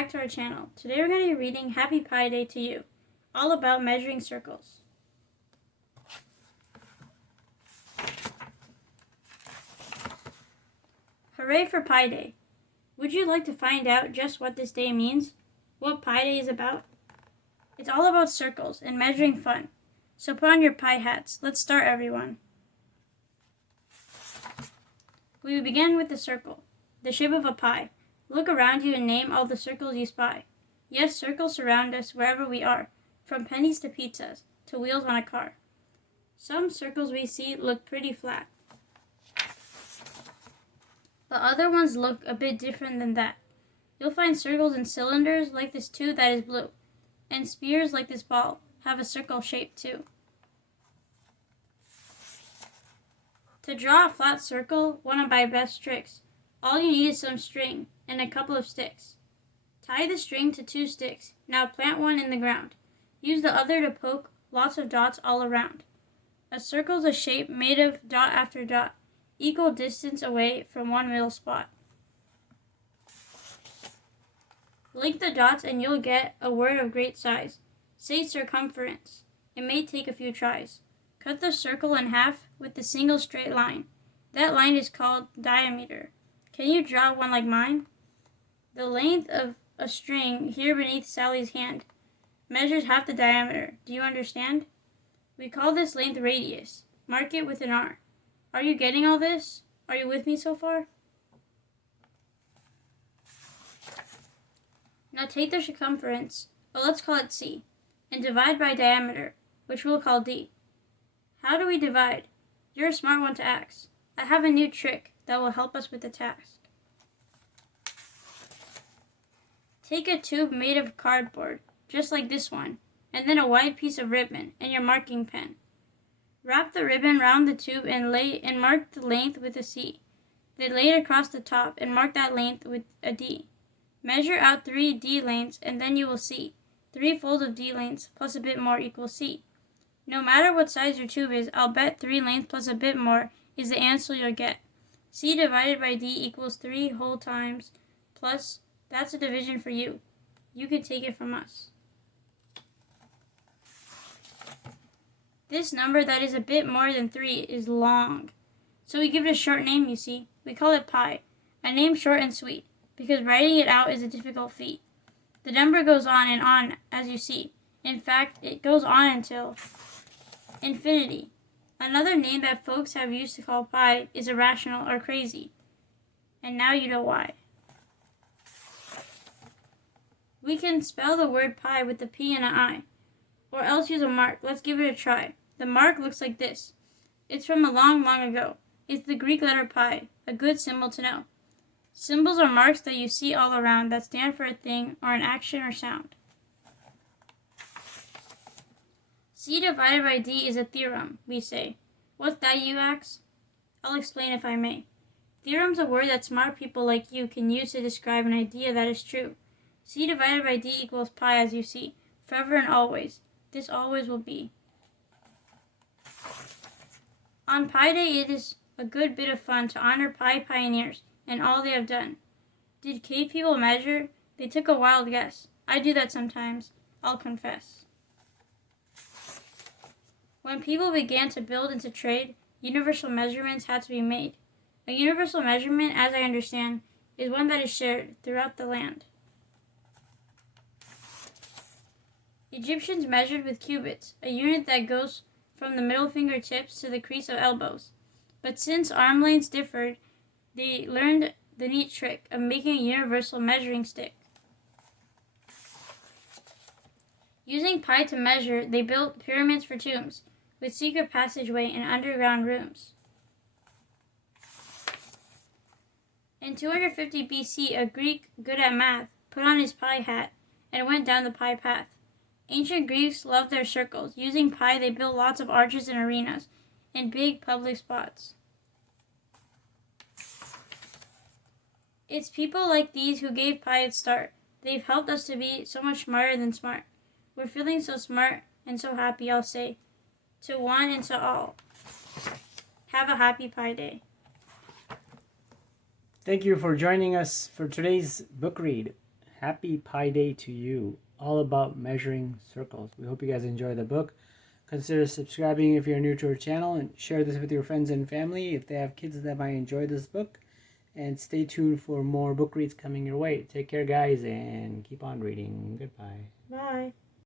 back to our channel. Today we're going to be reading Happy Pi Day to You, all about measuring circles. Hooray for Pi Day! Would you like to find out just what this day means? What Pi Day is about? It's all about circles and measuring fun. So put on your pi hats. Let's start, everyone. We begin with the circle, the shape of a pie. Look around you and name all the circles you spy. Yes, circles surround us wherever we are, from pennies to pizzas, to wheels on a car. Some circles we see look pretty flat, but other ones look a bit different than that. You'll find circles in cylinders like this tube that is blue, and spheres like this ball have a circle shape too. To draw a flat circle, one of my best tricks, all you need is some string and a couple of sticks. Tie the string to 2 sticks. Now plant one in the ground. Use the other to poke lots of dots all around. A circle is a shape made of dot after dot, equal distance away from one middle spot. Link the dots and you'll get a word of great size. Say circumference. It may take a few tries. Cut the circle in half with a single straight line. That line is called diameter. Can you draw one like mine? The length of a string here beneath Sally's hand measures half the diameter. Do you understand? We call this length radius. Mark it with an R. Are you getting all this? Are you with me so far? Now take the circumference, but let's call it C, and divide by diameter, which we'll call D. How do we divide? You're a smart one to ask. I have a new trick that will help us with the task. Take a tube made of cardboard, just like this one, and then a wide piece of ribbon and your marking pen. Wrap the ribbon round the tube and mark the length with a C. Then lay it across the top and mark that length with a D. Measure out 3 D lengths and then you will see 3 folds of D lengths plus a bit more equals C. No matter what size your tube is, I'll bet 3 lengths plus a bit more is the answer you'll get. C divided by D equals 3 whole times plus, that's a division for you. You can take it from us. This number that is a bit more than 3 is long. So we give it a short name, you see. We call it pi, a name short and sweet, because writing it out is a difficult feat. The number goes on, as you see. In fact, it goes on until infinity. Another name that folks have used to call pi is irrational or crazy. And now you know why. We can spell the word pi with a P and an I, or else use a mark. Let's give it a try. The mark looks like this. It's from a long, long ago. It's the Greek letter pi, a good symbol to know. Symbols are marks that you see all around that stand for a thing or an action or sound. C divided by D is a theorem, we say. What's that, you ask? I'll explain if I may. Theorem's a word that smart people like you can use to describe an idea that is true. C divided by D equals pi, as you see, forever and always. This always will be. On Pi Day, it is a good bit of fun to honor Pi pioneers and all they have done. Did cave people measure? They took a wild guess. I do that sometimes, I'll confess. When people began to build and to trade, universal measurements had to be made. A universal measurement, as I understand, is one that is shared throughout the land. Egyptians measured with cubits, a unit that goes from the middle fingertips to the crease of elbows. But since arm lengths differed, they learned the neat trick of making a universal measuring stick. Using pi to measure, they built pyramids for tombs, with secret passageway and underground rooms. In 250 BC, a Greek good at math put on his pi hat and went down the pi path. Ancient Greeks loved their circles. Using pi, they built lots of arches and arenas in big public spots. It's people like these who gave pi its start. They've helped us to be so much smarter than smart. We're feeling so smart and so happy, I'll say. To one and to all, have a happy Pi Day. Thank you for joining us for today's book read. Happy Pi Day to you. All about measuring circles. We hope you guys enjoy the book. Consider subscribing if you're new to our channel, and share this with your friends and family if they have kids that might enjoy this book. And stay tuned for more book reads coming your way. Take care, guys, and keep on reading. Goodbye. Bye.